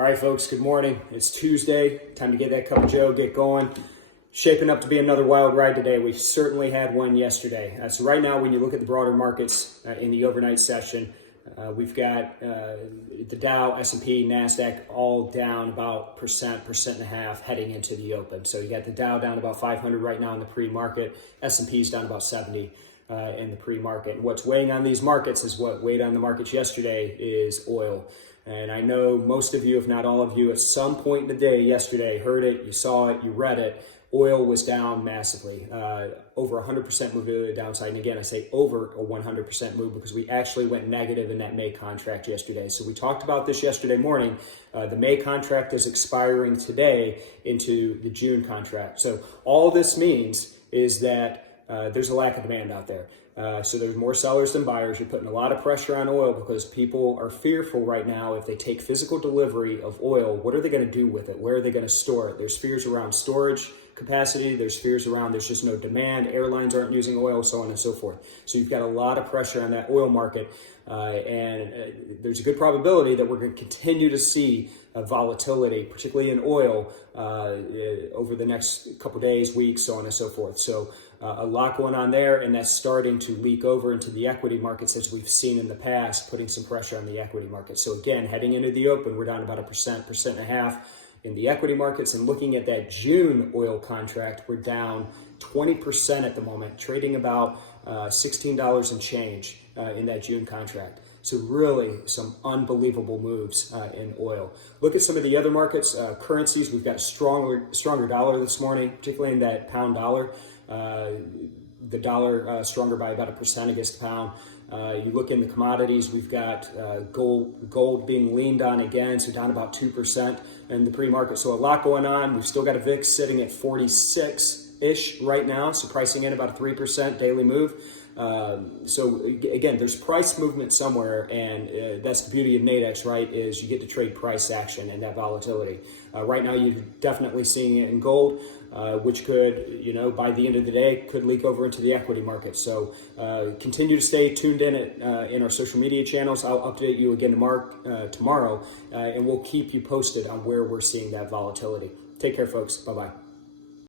All right, folks, good morning. It's Tuesday. Time to get that cup of joe, get going. Shaping up to be another wild ride today. We certainly had one yesterday. So right now, when you look at the broader markets in the overnight session, we've got the Dow, S&P, NASDAQ all down about percent and a half heading into the open. So you got the Dow down about 500 right now in the pre-market. S&P's down about 70 in the pre-market. And what's weighing on these markets is what weighed on the markets yesterday is oil. And I know most of you, if not all of you, at some point in the day yesterday heard it, you saw it, you read it. Oil was down massively, over 100% move to the downside. And again, I say over a 100% move because we actually went negative in that May contract yesterday. So we talked about this yesterday morning. The May contract is expiring today into the June contract. So all this means is that there's a lack of demand out there. So there's more sellers than buyers. You're putting a lot of pressure on oil because people are fearful right now. If they take physical delivery of oil, what are they going to do with it? Where are they going to store it? There's fears around storage capacity. There's fears around there's just no demand. Airlines aren't using oil, so on and so forth. So you've got a lot of pressure on that oil market. And there's a good probability that we're going to continue to see volatility, particularly in oil, over the next couple days, weeks, so on and so forth. So a lot going on there, and that's starting to leak over into the equity markets as we've seen in the past, putting some pressure on the equity markets. So again, heading into the open, we're down about a percent and a half in the equity markets. And looking at that June oil contract, we're down 20% at the moment, trading about $16 and change in that June contract. So really some unbelievable moves in oil. Look at some of the other markets, currencies. We've got stronger dollar this morning, particularly in that pound dollar. The dollar stronger by about 1% against the pound. You look in the commodities, we've got gold being leaned on again, so down about 2% in the pre-market. So a lot going on. We've still got a VIX sitting at 46-ish right now, so pricing in about a 3% daily move. So again, there's price movement somewhere, and that's the beauty of Nadex, right, is you get to trade price action and that volatility. Right now, you're definitely seeing it in gold, which could, by the end of the day, could leak over into the equity market. So continue to stay tuned in our social media channels. I'll update you again tomorrow, and we'll keep you posted on where we're seeing that volatility. Take care, folks. Bye-bye.